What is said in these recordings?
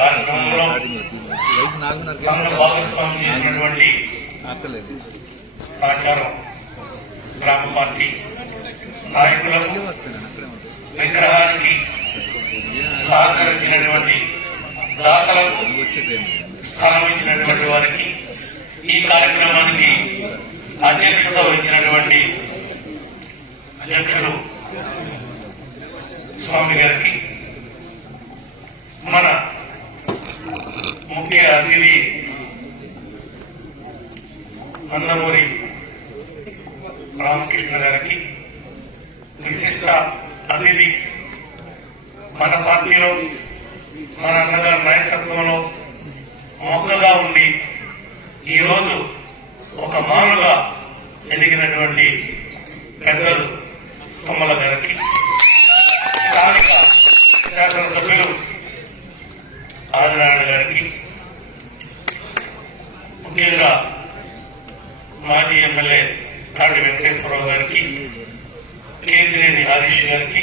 కార్యక్రమంలో తమను భాగస్వామ్యం చేసినటువంటి ఆచారం గ్రామ పార్టీ నాయకులకు, విగ్రహానికి సహకరించినటువంటి దాతలకు, స్థానం ఇచ్చినటువంటి వారికి, ఈ కార్యక్రమానికి అధ్యక్షత వహించినటువంటి అధ్యక్షులు స్వామి గారికి, మన ముఖ్య అతిథి నందమూరి రామకృష్ణ గారికి, విశిష్ట అతిథి మన పార్టీలో మన అన్నగారి నాయకత్వంలో మొక్కగా ఉండి ఈరోజు ఒక మానుగా ఎదిగినటువంటి పెద్దలు తుమ్మల గారికి, స్థానిక శాసనసభ్యులు ఆదినారాయణ గారికి, ముఖ్యంగా మాజీ ఎమ్మెల్యే తాడి వెంకటేశ్వరరావు గారికి, కేంద్రేని హరీష్ గారికి,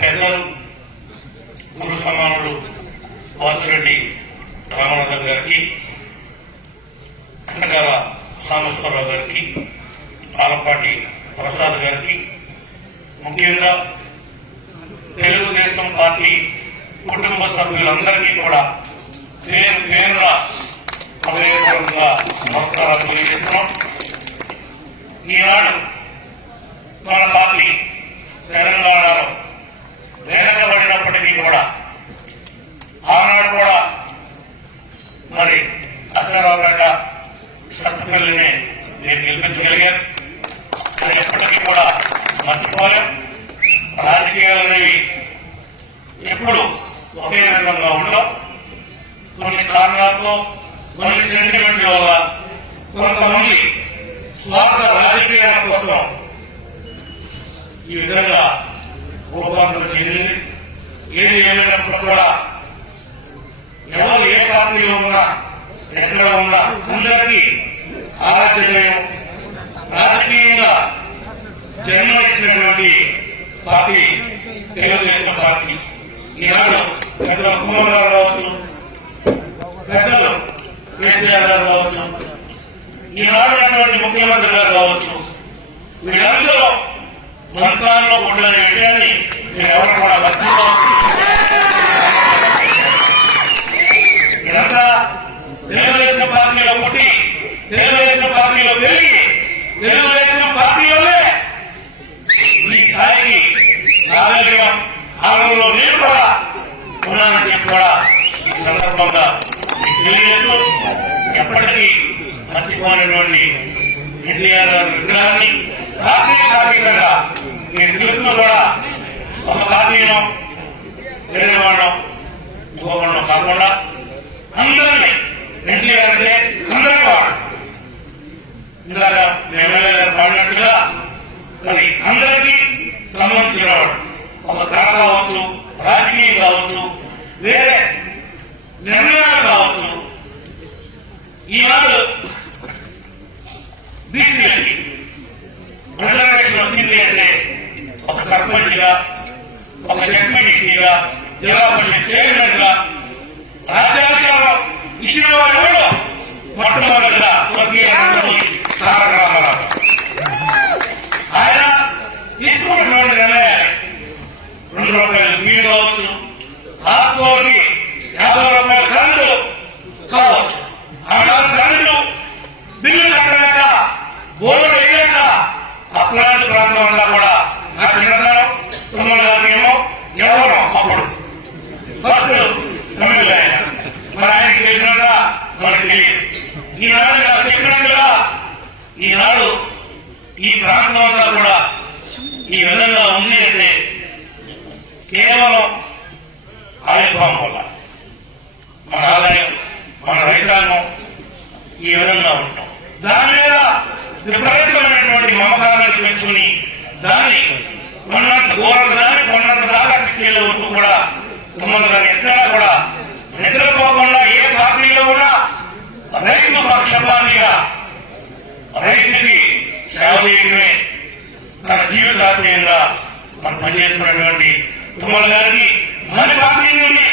పెద్దలు గురు సమానులు వాసిరెడ్డి రామనాథన్ గారికి, కనకాల సాంబశ్వరరావు గారికి, ఆలపాటి ప్రసాద్ గారికి, ముఖ్యంగా తెలుగుదేశం పార్టీ కుటుంబ సభ్యులందరికీ కూడా పేరు పేరున హృదయపూర్వకంగా నమస్కారాలు తెలియజేస్తున్నాం. ఈనాడు మన పార్టీ తెలంగాణలో వెనకబడినప్పటికీ కూడా ఆనాడు కూడా మరి అసరాగా సత్తుపల్లిని నేను గెలిపించగలిగాను. అది ఎప్పటికీ కూడా మర్చిపోలేం. రాజకీయాలు అనేవి ఎప్పుడు ఒకే విధంగా ఉండవు. కొన్ని కారణాలతో, కొన్ని సెంటిమెంట్ల వల్ల కొంతమంది స్వార్థ రాజకీయాల కోసం ఈ విధంగా రూపాంతరం చెందింది. ఏది ఏమైనప్పుడు కూడా ఎవరు ఏ పార్టీలో ఉన్నా, ఎక్కడ ఉన్నా అందరికీ ఆరాధ్యం రాజకీయంగా జన్మనిచ్చినటువంటి పార్టీ తెలుగుదేశం పార్టీ. ఈనాడు పెద్దలు కుమార్ గారు కావచ్చు, పెద్దలు కేసీఆర్ గారు కావచ్చు, ఈనాడు ఉన్నటువంటి ముఖ్యమంత్రి గారు కావచ్చు, వీళ్ళందరూ మంత్రాల్లో పుట్టిన విషయాన్ని మీరు ఎవరు కూడా మర్చిపోవచ్చు. ఇదంతా తెలుగుదేశం పార్టీలో పుట్టి, తెలుగుదేశం పార్టీలో పెరిగి, తెలుగుదేశం పార్టీలోనే ఈ స్థాయికి రాగలిగాం. ఆనంలో నేను కూడా ఉన్నానని చెప్పి కూడా ఈ సందర్భంగా మీకు తెలియజేస్తూ, ఎప్పటికీ మర్చిపోయినటువంటి ఎన్టీఆర్ గారి విగ్రహాన్ని పార్టీ కార్మికంగా మీరు పిలుస్తూ కూడా ఒక పార్టీలో వేరే వాళ్ళం ఇంకొకళ్ళం కాకుండా అందరినీ ఎన్టీఆర్ అంటే అందరికీ వాడు ఇందాక ఎమ్మెల్యే గారు పాడినట్టుగా మరి అందరికీ సంబంధించిన వాడు. ఒక కళ కావచ్చు, రాజకీయం కావచ్చు, వేరే నిర్ణయాలు కావచ్చు. ఈనాడు బీసీలకి రిజర్వేషన్ వచ్చింది అంటే ఒక సర్పంచ్ గా, ఒక జడ్పీటీసీగా, జిల్లా పరిషత్ చైర్మన్ గా రాజ్యాంగం ఇచ్చిన వాడు ఎవరు? మొట్టమొదటిగా స్వర్గీయ తారక రామారావు. ఆయన తీసుకున్నటువంటి నిర్ణయాలు ₹2 మీరు కావచ్చు, రాసుకోవాలి ₹50 కరెంటు కావచ్చు. ఆనాడు కరెంటు బిల్లు కట్టలేక, బోర్డు వేయలేక అప్లాంటి ప్రాంతం అంతా కూడా నా చిన్నతనం తుమ్మల గారికేమో ఎవరో అప్పుడు ఫస్ట్ ఎమ్మెల్యే మరి ఆయనకి తెలిసినట్ట మనకి తెలియదు. ఈనాడు చెప్పినట్టుగా ఈనాడు ఈ ప్రాంతం అంతా కూడా ఈ విధంగా ఉంది అంటే కేవలం ఆయిల్ ఫామ్ వల్ల మన ఆదాయం, మన రైతాంగం ఈ విధంగా ఉంటాం. దాని మీద విపరీతమైనటువంటి మమకారాన్ని పెంచుకుని దాన్ని కొన్నంత దాకా తీసుకెళ్లే వరకు కూడా తుమ్మల గారిని ఎక్కడా కూడా నిద్రపోకుండా ఏ పార్టీలో ఉన్నా రైతు పక్షపాతిగా రైతుకి సేవ చేయడమే తన జీవితాశయంగా మనం పనిచేస్తున్నటువంటి తుమ్మల గారికి మన పార్టీ నుండి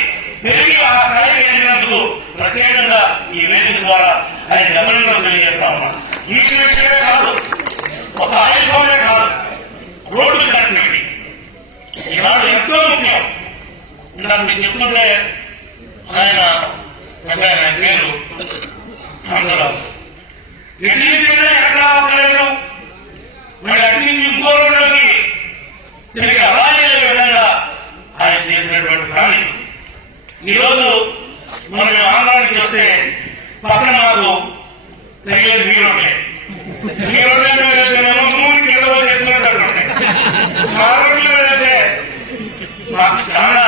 పెరిగి ఆ స్థాయి ఎదిగినందుకు ప్రత్యేకంగా ఈ వేదిక ద్వారా ఆయన అభినందనలు తెలియజేస్తా ఉన్నాం. ఈ విషయమే కాదు, ఒక ఆయుధమే కాదు, రోడ్డు కనెక్టివిటీ ఈనాడు ఎంతో ముఖ్యం. ఇలా మీకు చెప్తుంటే ఆయన పేరు చంద్రరావు ఎటు నుంచి ఎక్కడ అవ్వలేదు, మళ్ళీ అటు నుంచి ఇంకో రోడ్లోకి తిరిగి అలా వెళ్ళే విధంగా ఆయన చేసినటువంటి ప్రాణి. ఈరోజు మనం ఆంధ్ర నుంచి వస్తే పక్కన మాకు తగిలేదు మీ రోడ్లే మూడు కింద మా రోడ్ల అయితే మాకు చాలా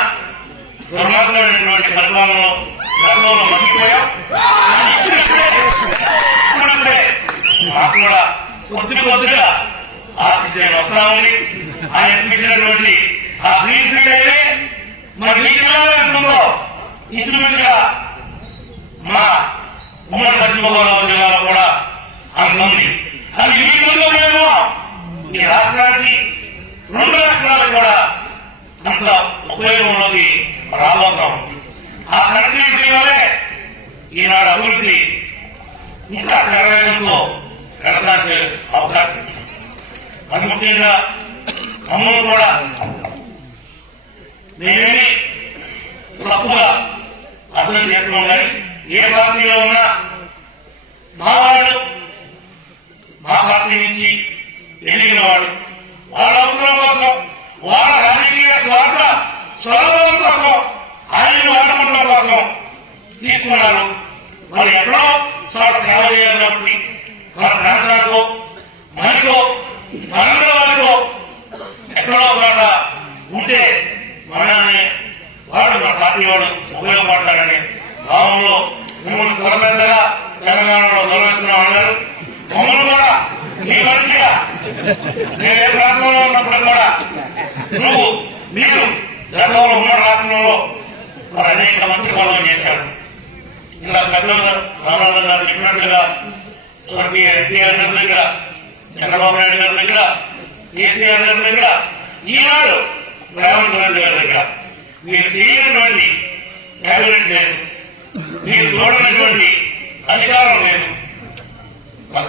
దుర్మార్గమైనటువంటి పరిపాలనలో గతంలో మర్చిపోయాం. ఇప్పుడంటే మాకు కూడా కొద్దిగా ఆతిశయం వస్తా ఉంది. ఆయన ఇప్పించినటువంటి ఆ గ్రీన్ ఫీల్డ్ అయితే మన మీ జిల్లాలో ఎంతుందో ఇంచుమించుగా మా ఉమ్మడి పశ్చిమ గోదావరి జిల్లాలో కూడా అంతుంది. అది మీ ముందు మేము ఈ రాష్ట్రానికి, రెండు రాష్ట్రాలకు కూడా అంత ఉపయోగంలోకి రాబోతాం. ఆ కనెక్టివిటీ వల్లే ఈనాడు అభివృద్ధి ఇంకా శరవేగంతో వెళ్ళడానికి అవకాశం. అది ముఖ్యంగా మమ్మల్ని కూడా మేమేమి తప్పుగా అర్థం చేసుకోం, కానీ ఏ పార్టీలో ఉన్నా మా వాళ్ళు, మా పార్టీ నుంచి ఎదిగిన వాడు వాళ్ళ అవసరం కోసం, వాళ్ళ రాజకీయ స్వార్థ స్వలాభం కోసం, ఆయన్ని వాడుకోవడం కోసం తీసుకున్నారు. వాళ్ళు ఎక్కడో చోట సేవ చేయాలన్నప్పటికీ వాళ్ళ ప్రాంతానికో మనకో మనందరి వారికో ఎక్కడో చోట ఉంటే మనల్ని వాడు మన పార్టీ వాడు ఉపయోగపడతాడని భావంలో మిమ్మల్ని కొరపెద్దగా తెలంగాణలో గౌరవించిన అన్నారు. మమ్మల్ని కూడా మీ మనిషిగా నేను ఏ ప్రాంతంలో ఉన్నప్పుడు కూడా మీరు గతంలో ఉమ్మడి రాష్ట్రంలో మరి అనేక మంత్రి పనులు చేశారు. ఇలా పెద్దలు రామరాజు గారు చెప్పినట్లుగా స్వర్గీయ ఎన్టీఆర్ గారి దగ్గర, చంద్రబాబు నాయుడు గారి దగ్గర, కేసీఆర్ గారి దగ్గర, ఈనాడు రేవంత్ రెడ్డి గారి దగ్గర మీరు చేయనటువంటి క్యాబినెట్ లేదు, మీరు చూడనటువంటి అధికారం లేదు.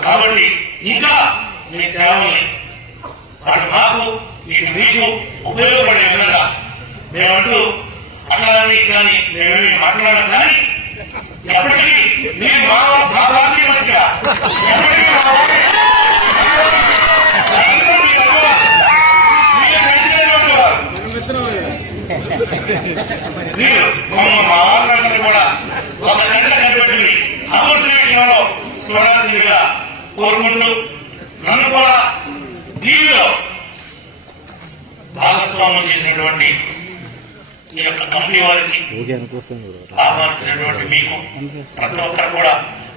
కాబట్టి ఇంకా మీ సేవల్ని వాటి మాకు వీటి మీకు ఉపయోగపడే విధంగా మేమంటూ అట్లాంటి కానీ మేమేమి మాట్లాడడం, కానీ ఎప్పటికీ మీరు మా పార్టీ మనిషిగా ఎప్పటికీ మీరు మా వాళ్ళందరూ కూడా ఒక గంట కనిపెట్టింది అభివృద్ధి విషయంలో చూడాల్సిందిగా కోరుకుంటూ నన్ను కూడా దీనిలో భాగస్వామ్యం చేసినటువంటి ఈ యొక్క కంపెనీ వారికి, ఆహ్వానించినటువంటి మీకు ప్రతి ఒక్కరు కూడా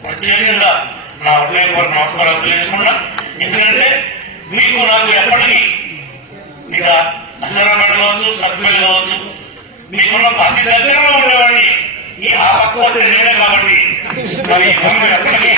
ప్రత్యేకంగా నా హృదయపూర్వక నమస్కారాలు తెలియజేసుకున్నా. ఎందుకంటే మీకు నాకు ఎప్పటికీ ఇక అసరామెడ కావచ్చు, సత్యమేళ కావచ్చు, మీకున్న అతి దగ్గరలో ఉండేవాడిని ఈ ఆ పక్క వస్తే నేనే కాబట్టి మరి ఎప్పటికీ